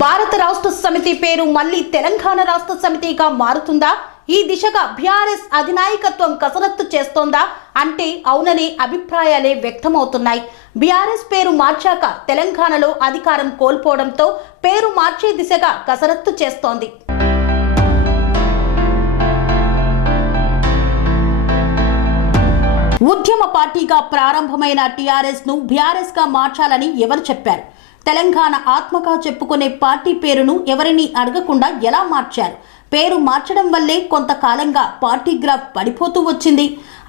భారత రాష్ట్ర సమితి పేరు మళ్ళీ తెలంగాణ రాష్ట్ర సమితిగా మారుతుందా? ఈ దిశగా బీఆర్ఎస్ అధినాయకత్వం కసరత్తు చేస్తోందా అంటే అవుననే అభిప్రాయాలే వ్యక్తమవుతున్నాయి. బీఆర్ఎస్ పేరు మార్చాక తెలంగాణలో అధికారం కోల్పోవడంతో పేరు మార్చే దిశగా కసరత్తు చేస్తోంది. ఉద్యమ పార్టీగా ప్రారంభమైన టీఆర్ఎస్ ను బీఆర్ఎస్ గా మార్చాలని ఎవరు చెప్పారు? తెలంగాణ ఆత్మగా చెప్పుకునే పార్టీ పేరును ఎవరిని అడగకుండా ఎలా మార్చారు? పేరు మార్చడం వల్లే కొంతకాలంగా పార్టీ గ్రాఫ్ పడిపోతూ వచ్చింది.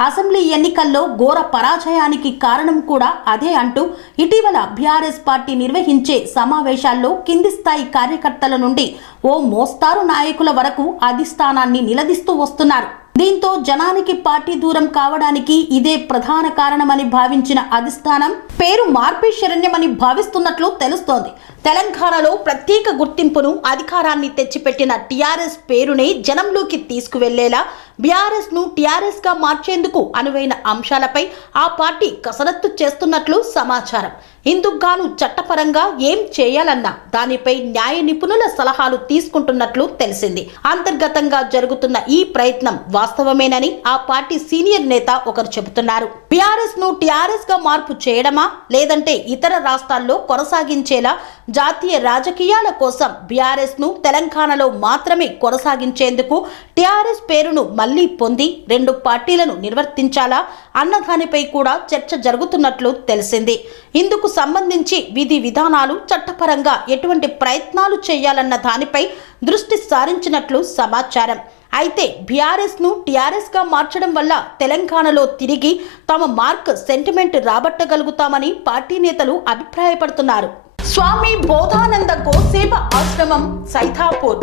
అసెంబ్లీ ఎన్నికల్లో ఘోర పరాజయానికి కారణం కూడా అదే అంటూ ఇటీవల బీఆర్ఎస్ పార్టీ నిర్వహించే సమావేశాల్లో కింది స్థాయి కార్యకర్తల నుండి ఓ మోస్తారు నాయకుల వరకు అధిష్టానాన్ని నిలదీస్తూ వస్తున్నారు. దీంతో జనానికి పార్టీ దూరం కావడానికి ఇదే ప్రధాన కారణమని భావించిన అధిష్టానం పేరు మార్పే శరణ్యమని భావిస్తున్నట్లు తెలుస్తోంది. తెలంగాణలో ప్రత్యేక గుర్తింపును, అధికారాన్ని తెచ్చిపెట్టిన టీఆర్ఎస్ పేరునే జనంలోకి తీసుకువెళ్లేలా బీఆర్ఎస్ ను టీఆర్ఎస్ గా మార్చేందుకు అనువైన అంశాలపై ఆ పార్టీ కసరత్తు చేస్తున్నట్లు సమాచారం. ఇందుకు గాను చట్టపరంగా ఏం చేయాలన్నా దానిపై న్యాయ నిపుణుల సలహాలు తీసుకుంటున్నట్లు తెలిసింది. అంతర్గతంగా జరుగుతున్న ఈ ప్రయత్నం వాస్తవమేనని ఆ పార్టీ సీనియర్ నేత ఒకరు చెబుతున్నారు. బీఆర్ఎస్ ను టీఆర్ఎస్ గా మార్పు చేయడమా, లేదంటే ఇతర రాష్ట్రాల్లో కొనసాగించేలా జాతీయ రాజకీయాల కోసం బీఆర్ఎస్ ను తెలంగాణలో మాత్రమే కొనసాగించేందుకు టీఆర్ఎస్ పేరును మళ్లీ పొంది రెండు పార్టీలను నిర్వర్తించాలా అన్న దానిపై కూడా చర్చ జరుగుతున్నట్లు తెలిసింది. ఇందుకు సంబంధించి విధి విధానాలు, చట్టపరంగా ఎటువంటి ప్రయత్నాలు చేయాలన్న దానిపై దృష్టి సారించినట్లు సమాచారం. అయితే బీఆర్ఎస్ ను టీఆర్ఎస్ గా మార్చడం వల్ల తెలంగాణలో తిరిగి తమ మార్క్ సెంటిమెంట్ రాబట్టగలుగుతామని పార్టీ నేతలు అభిప్రాయపడుతున్నారు. స్వామి బోధానంద గోసేవ ఆశ్రమం, సైథాపూర్.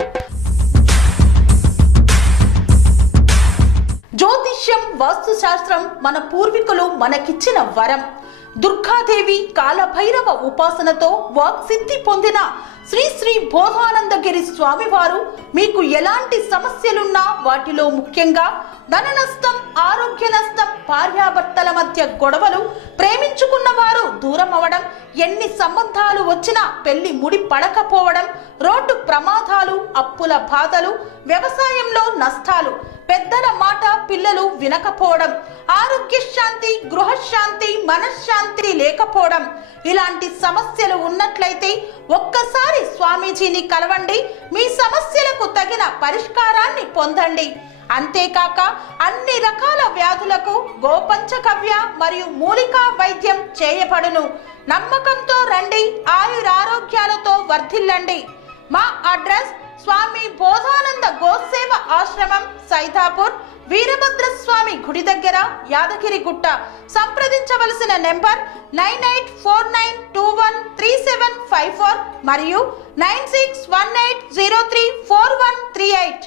జ్యోతిష్యం, వాస్తుశాస్త్రం మన పూర్వీకులు మనకిచ్చిన వరం. దుర్గాదేవి, కాలభైరవ ఉపాసనతో వాక్సిద్ధి పొందిన శ్రీ శ్రీ బోధానందగిరి స్వామివారు మీకు ఎలాంటి సమస్యలున్నా, వాటిలో ముఖ్యంగా ధన నష్టం, ఆరోగ్య నష్టం, భార్యాభర్తల మధ్య గొడవలు, ప్రేమించుకున్న వారు దూరం అవడం, ఎన్ని సంబంధాలు వచ్చినా పెళ్లి ముడి పడకపోవడం, రోడ్డు ప్రమాదాలు, అప్పుల బాధలు, వ్యవసాయంలో నష్టాలు, పెద్దల మాట పిల్లలు వినకపోవడం, ఆరోగ్య శాంతి, గృహశాంతి, మనశ్శాంతి లేకపోవడం, ఇలాంటి సమస్యలు ఉన్నట్లయితే ఒక్కసారి స్వామీజీని కలవండి. మీ సమస్యలకు తగిన పరిష్కారాన్ని పొందండి. అంతేకాక అన్ని రకాల వ్యాధులకు గోపంచకవ్య మరియు మూలికా వైద్యం చేయబడును. నమ్మకంతో రండి, ఆయురారోగ్యాలతో వర్ధిల్లండి. మా అడ్రస్ స్వామి బోధానంద గోసేవ ఆశ్రమం, సైథాపూర్, వీరభద్రస్వామి గుడి దగ్గర, యాదగిరిగుట్ట. సంప్రదించవలసిన నెంబర్ 9849213754 మరియు 9618034138.